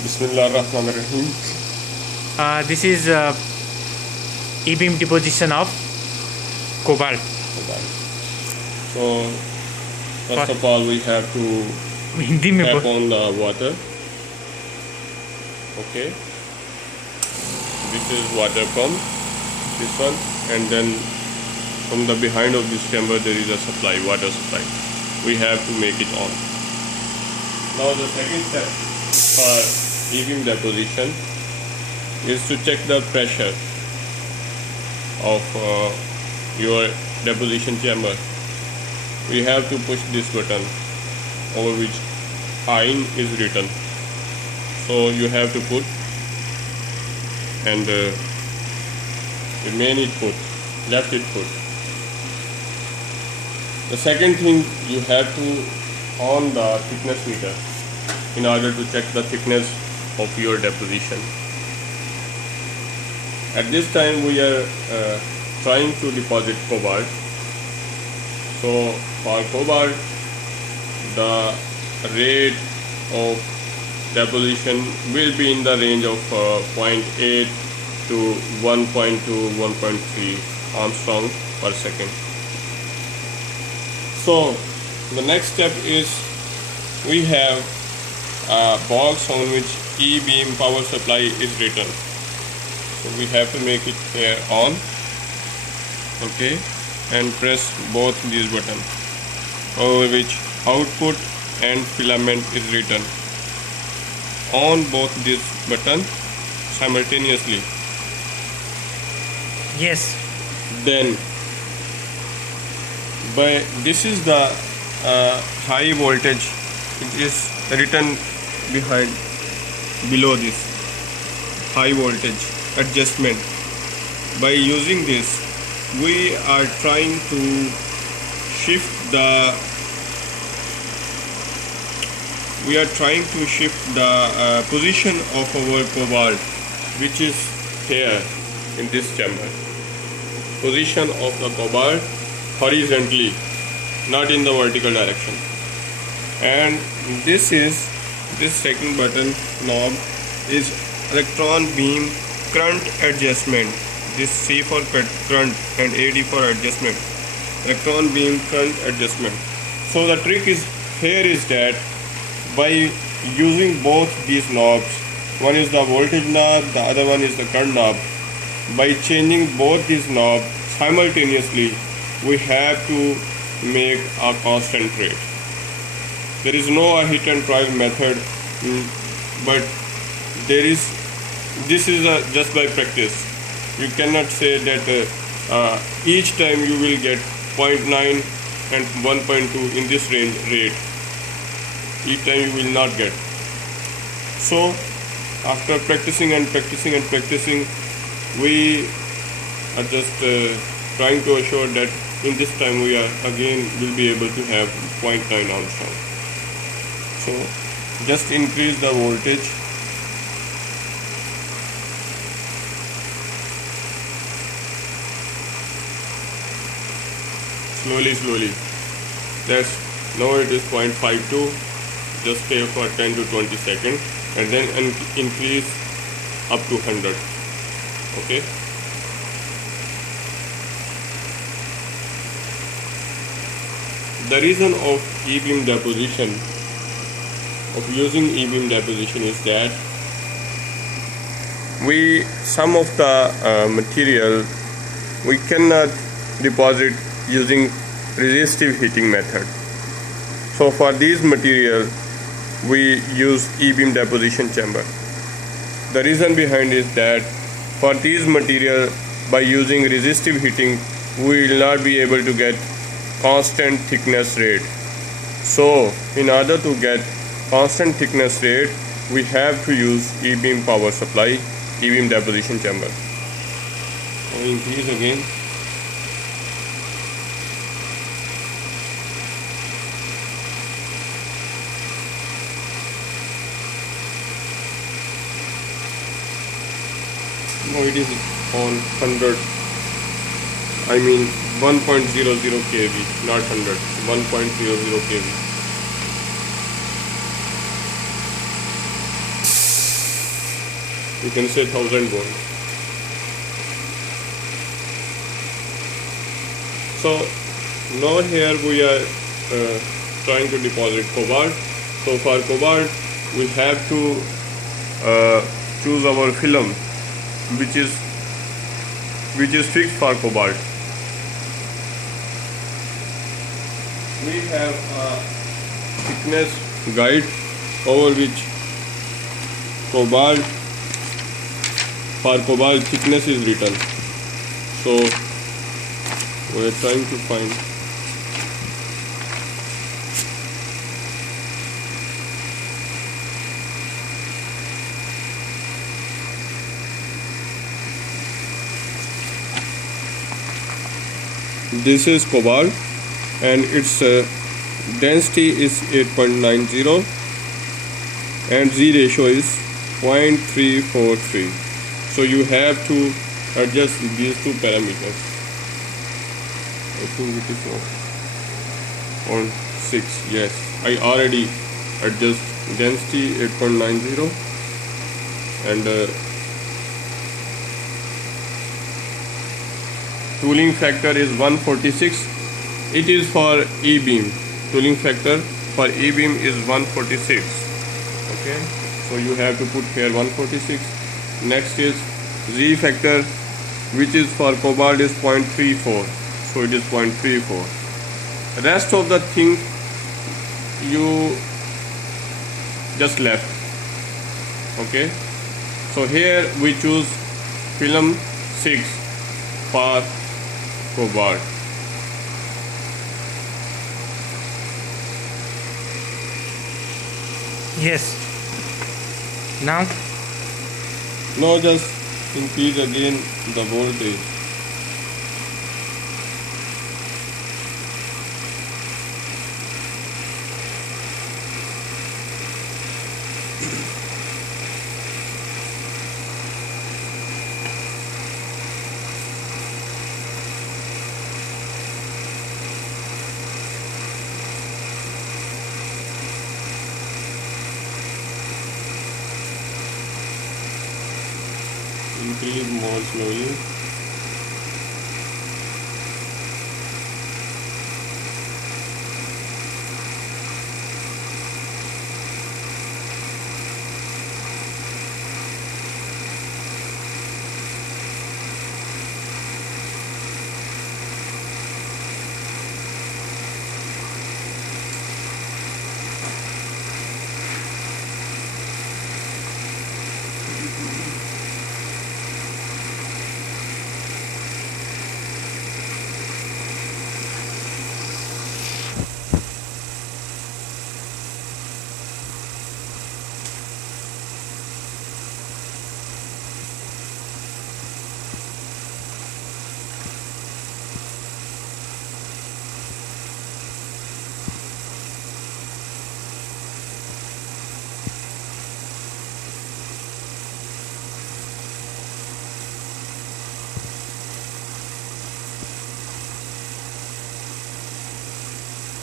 Bismillahirrahmanirrahim. This is E-beam deposition of cobalt. So, first of all, we have to Hindi में tap on the water. Okay. This is water pump, this one, and then from the behind of this chamber there is a supply, water supply. We have to make it on. Now the second step for E-beam deposition is to check the pressure of your deposition chamber. We have to push this button over which IN is written. So you have to put and remain it put, left it put. The second thing, you have to on the thickness meter in order to check the thickness of your deposition. At this time we are trying to deposit cobalt. So for cobalt, the rate of deposition will be in the range of 0.8 to 1.2, 1.3 Armstrong per second. So the next step is we have a box on which E-beam power supply is written. So we have to make it here on, okay, and press both these buttons over which output and filament is written. On both these buttons simultaneously. Yes. Then by this is the high voltage, it is written below this high voltage adjustment. By using this we are trying to shift the position of our cobalt, which is here in this chamber. Position of the cobalt horizontally, not in the vertical direction. And this second button knob is electron beam current adjustment. This C for current and AD for adjustment. Electron beam current adjustment. So the trick is here is that by using both these knobs, one is the voltage knob, the other one is the current knob. By changing both these knobs simultaneously, we have to make a constant rate. There is no hit and trial method, but this is just by practice. You cannot say that each time you will get 0.9 and 1.2 in this range rate. Each time you will not get. So after practicing and practicing and practicing, we are just trying to assure that in this time we are again will be able to have 0.9 Armstrong. So just increase the voltage. Slowly. That's now it is 0.52. Just stay for 10 to 20 seconds and then increase up to 100. Okay. The reason of E-beam deposition, of using E-beam deposition, is that some of the material we cannot deposit using resistive heating method. So for these material we use E-beam deposition chamber. The reason behind is that for these material, by using resistive heating, we will not be able to get constant thickness rate. So in order to get constant thickness rate, we have to use E-beam power supply, E-beam deposition chamber. So increase again. Now it is on 100, I mean 1.00 kV, not 100, 1.00 kV. You can say 1000 volt. So now here we are trying to deposit cobalt. So for cobalt we have to choose our film which is fixed for cobalt. We have a thickness guide over which cobalt thickness is written. So we are trying to find this is cobalt and its density is 8.90 and Z ratio is 0.343. So you have to adjust these two parameters. I think it is 0.6. Yes, I already adjust density 8.90 and tooling factor is 146. It is for E-beam. Tooling factor for E-beam is 146. Okay, so you have to put here 146. Next is Z factor, which is for cobalt is 0.34. So it is 0.34. Rest of the thing you just left. Okay, so here we choose film 6 for cobalt. Yes. Now Just increase again the voltage. Increase more slowly.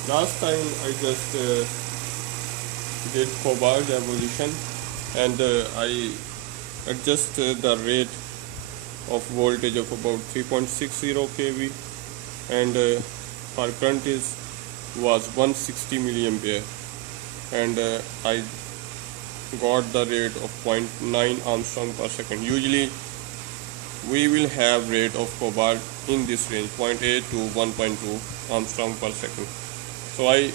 Last time I just did cobalt deposition and I adjust the rate of voltage of about 3.60 kV and for current was 160 milliampere and I got the rate of 0.9 Armstrong per second. Usually we will have rate of cobalt in this range 0.8 to 1.2 Armstrong per second. So I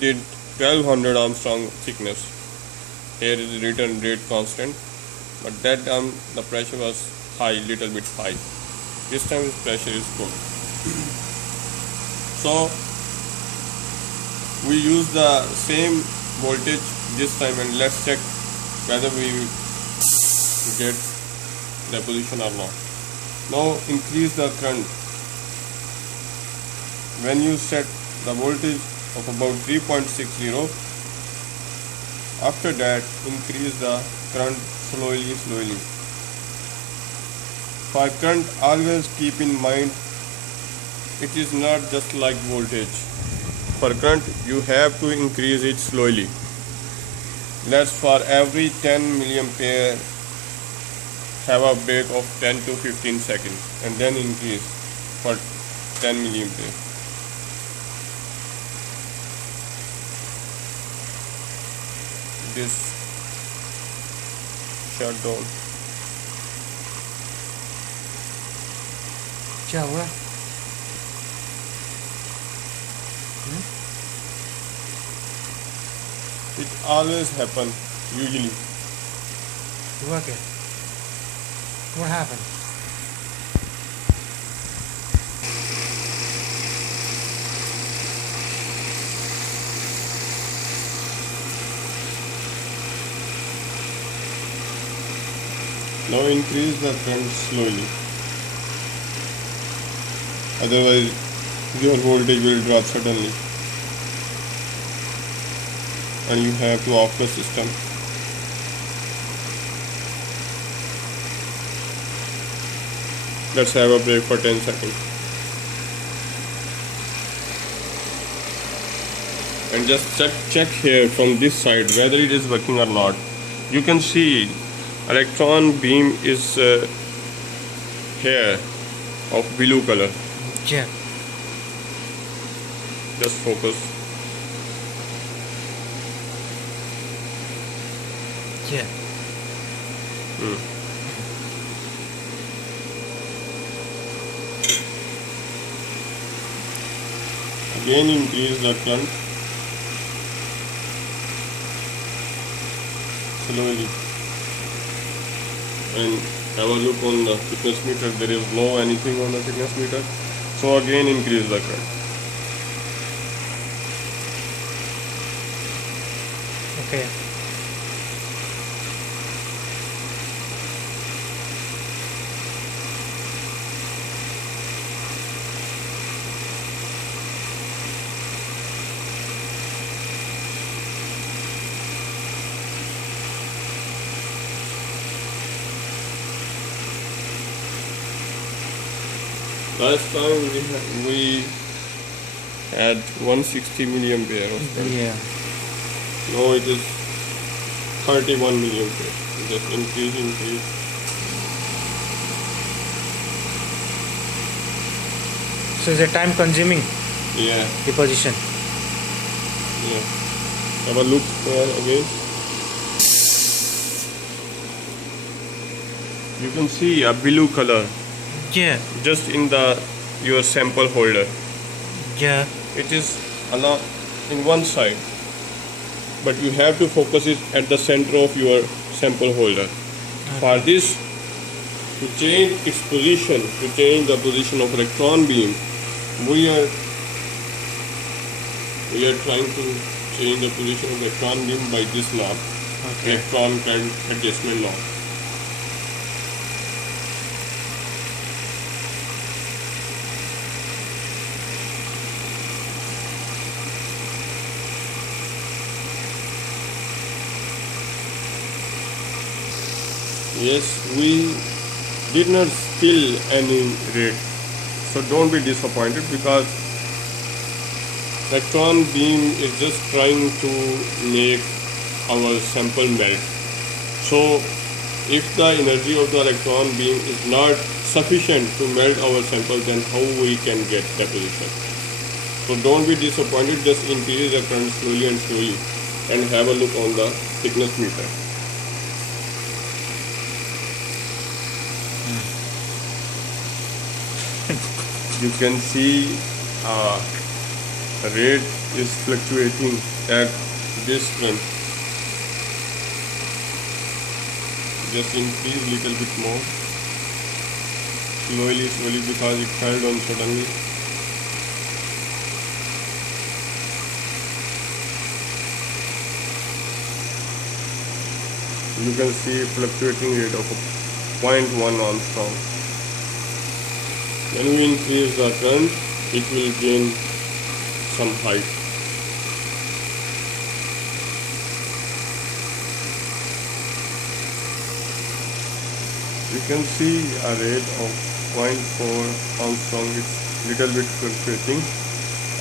did 1200 Armstrong thickness. Here is written rate constant, but that time the pressure was high, little bit high. This time the pressure is good. So we use the same voltage this time and let's check whether we get deposition or not. Now increase the current. When you set the voltage of about 3.60, after that increase the current slowly. For current, always keep in mind it is not just like voltage. For current you have to increase it slowly. Let's for every 10 milliampere have a break of 10 to 15 seconds and then increase for 10 milliampere. This shut down. क्या हुआ? It always happen usually. हुआ क्या? What happened? Now increase the current slowly. Otherwise your voltage will drop suddenly and you have to off the system. Let's have a break for 10 seconds. And just check here from this side whether it is working or not. You can see electron beam is here of blue color. Yeah. Just focus. Yeah. Again increase the current slowly and have a look on the thickness meter. There is no anything on the thickness meter, so again increase the current. Okay. Last time we had 160 milliampere of current. Yeah. Now it is 31 milliampere. Just increase. So is it time consuming Yeah. deposition? Yeah. Have a look there again. You can see a blue color Yeah. just in your sample holder. Yeah. It is along in one side, but you have to focus it at the center of your sample holder. For this, to change its position, to change the position of electron beam, we are trying to change the position of electron beam by this knob, Okay. electron current adjustment knob. Yes, we did not spill any rate, so don't be disappointed because electron beam is just trying to make our sample melt. So if the energy of the electron beam is not sufficient to melt our sample, then how we can get deposition? So don't be disappointed, just increase the current slowly and have a look on the thickness meter. You can see rate is fluctuating at this strength. Just increase little bit more slowly because it fell down suddenly. You can see fluctuating rate of 0.1 Armstrong. When we increase the current, it will gain some height. You can see a rate of 0.4 Armstrong is little bit fluctuating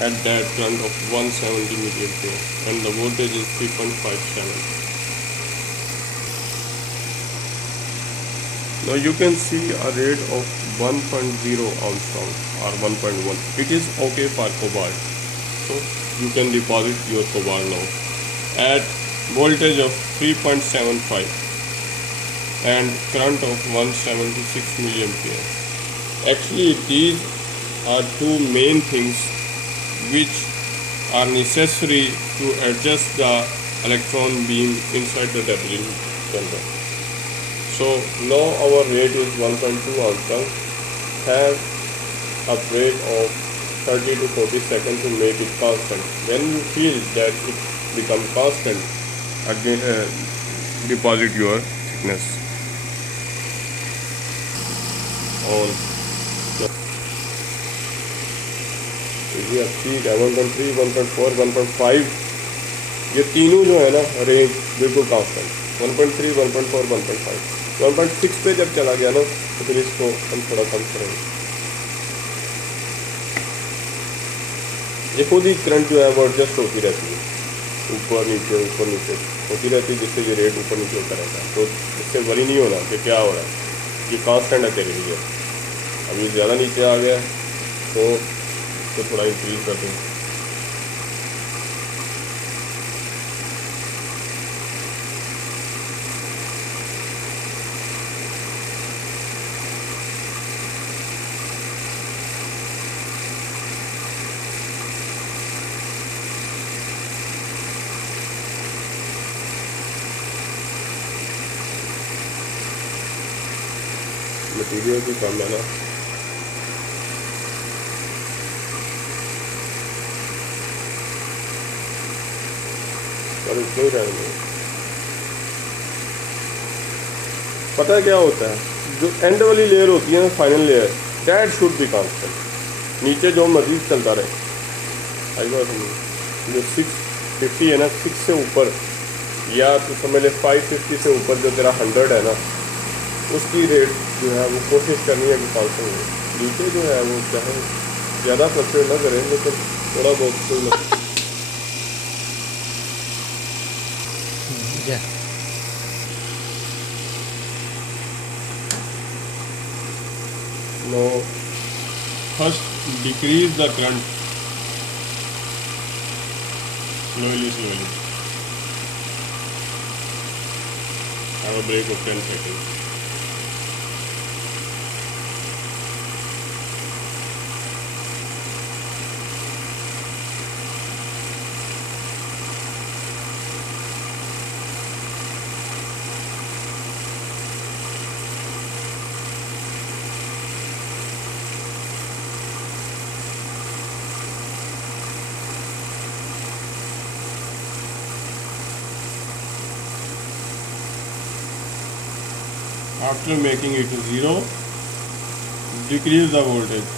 at that current of 170 milliampere and the voltage is 3.57. Now you can see a rate of 1.0 Armstrong or 1.1. It is okay for cobalt. So you can deposit your cobalt now at voltage of 3.75 and current of 176 milliampere. Actually, these are two main things which are necessary to adjust the electron beam inside the deposition chamber. So now our rate is 1.2 Armstrong. Have a break of 30 to 40 seconds to make it constant. When you feel that it becomes constant, again deposit your thickness on. ये ठीक है 1.3, 1.4, 1.5 ये तीनों जो है ना range बिल्कुल constant 1.3, 1.4, 1.5 1.6 पे जब चला गया ना तो फिर इसको हम थोड़ा कम करेंगे। ये खुद ही करंट जो है वो एडजस्ट होती रहती है ऊपर नीचे होती रहती है जिससे ये रेट ऊपर नीचे होता रहता है। तो इससे वरी नहीं होना कि क्या हो रहा है, ये कांस्टेंट अकेले ही है। अब ये ज़्यादा नीचे आ गया तो इसको थोड़ा इंक्रीज कर दें। मटीरियल भी कम है ना, पर इसमें ही रहने दो। पता है क्या होता है, जो एंड वाली लेयर होती है ना final layer, that should be constant. नीचे जो मर्जी चलता रहे। आई बात नहीं, जो 650 है ना, 6 से ऊपर या तो समझ ले 550 से ऊपर जो तेरा 100 है ना, उसकी रेट जो है वो कोशिश करनी है कि कांस्टेंट हो। नीचे जो है वो चाहे ज़्यादा फ्लक्चुएट ना करें लेकिन थोड़ा बहुत कोई ना। Yeah. Now, first decrease the current slowly. Have a break of 10 seconds. After making it 0, decrease the voltage.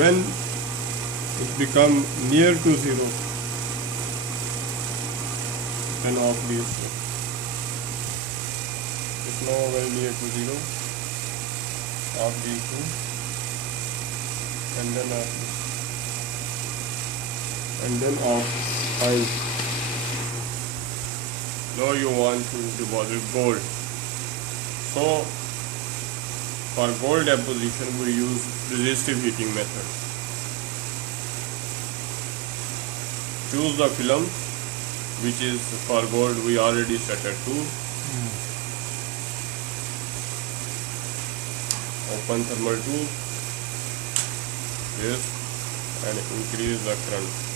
When it become near to 0, then off these. It's now very near to 0. Off these two, and then off this, and then off 5. Now you want to deposit gold. So for gold deposition we use resistive heating method. Choose the film, which is for gold we already set at 2. Open thermal tube, this, and increase the current.